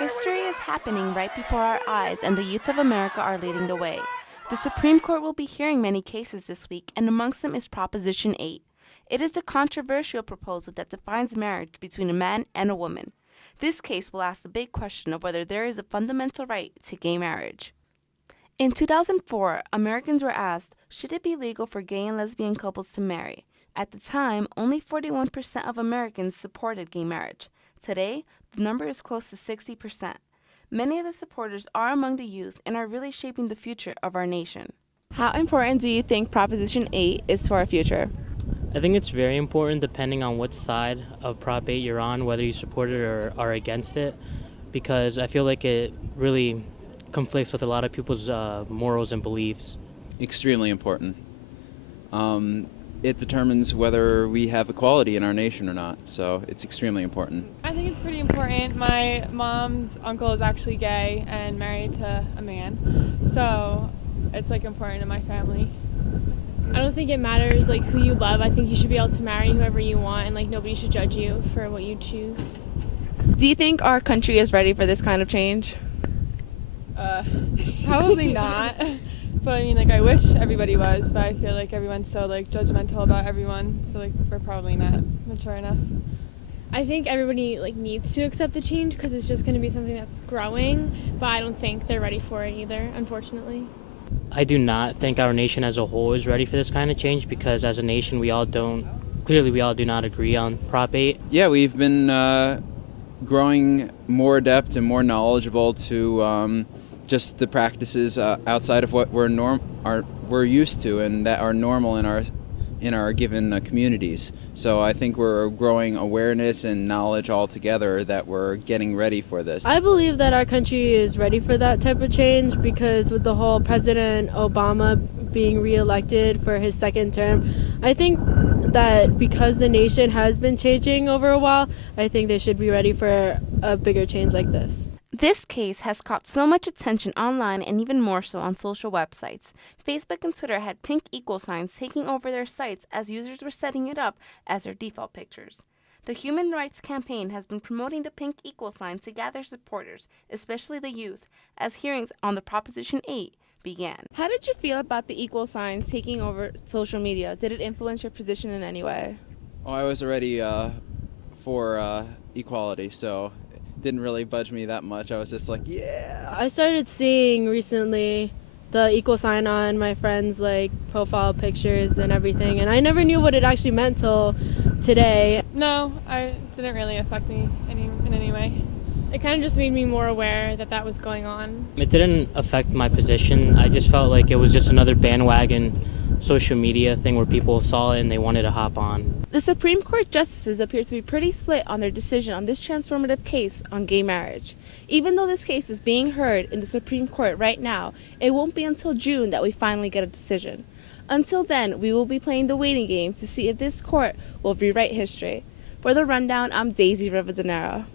History is happening right before our eyes, and the youth of America are leading the way. The Supreme Court will be hearing many cases this week, and amongst them is Proposition 8. It is a controversial proposal that defines marriage between a man and a woman. This case will ask the big question of whether there is a fundamental right to gay marriage. In 2004, Americans were asked, should it be legal for gay and lesbian couples to marry? At the time, only 41% of Americans supported gay marriage. Today, the number is close to 60%. Many of the supporters are among the youth and are really shaping the future of our nation. How important do you think Proposition 8 is to our future? I think it's very important depending on what side of Prop 8 you're on, whether you support it or are against it, because I feel like it really conflicts with a lot of people's morals and beliefs. Extremely important. It determines whether we have equality in our nation or not, so it's extremely important. I think it's pretty important. My mom's uncle is actually gay and married to a man, so it's important in my family. I don't think it matters who you love. I think you should be able to marry whoever you want, and nobody should judge you for what you choose. Do you think our country is ready for this kind of change? Probably not. But I wish everybody was, but I feel like everyone's so judgmental about everyone, so we're probably not mature enough. I think everybody needs to accept the change because it's just going to be something that's growing, but I don't think they're ready for it either, unfortunately. I do not think our nation as a whole is ready for this kind of change because as a nation we all do not agree on Prop 8. Yeah, we've been growing more adept and more knowledgeable to just the practices outside of what we're used to and that are normal in our given communities. So I think we're growing awareness and knowledge all together that we're getting ready for this. I believe that our country is ready for that type of change because with the whole President Obama being reelected for his second term, I think that because the nation has been changing over a while, I think they should be ready for a bigger change like this. This case has caught so much attention online and even more so on social websites. Facebook and Twitter had pink equal signs taking over their sites as users were setting it up as their default pictures. The Human Rights Campaign has been promoting the pink equal sign to gather supporters, especially the youth, as hearings on the Proposition 8 began. How did you feel about the equal signs taking over social media? Did it influence your position in any way? Oh, I was already for equality, so didn't really budge me that much. I was just yeah. I started seeing recently the equal sign on my friends' profile pictures and everything, and I never knew what it actually meant till today. No, it didn't really affect me in any way. It kind of just made me more aware that was going on. It didn't affect my position. I just felt like it was just another bandwagon social media thing where people saw it and they wanted to hop on. The Supreme Court justices appear to be pretty split on their decision on this transformative case on gay marriage. Even though this case is being heard in the Supreme Court right now, it won't be until June that we finally get a decision. Until then, we will be playing the waiting game to see if this court will rewrite history. For The Rundown, I'm Daisy Rivadeneira.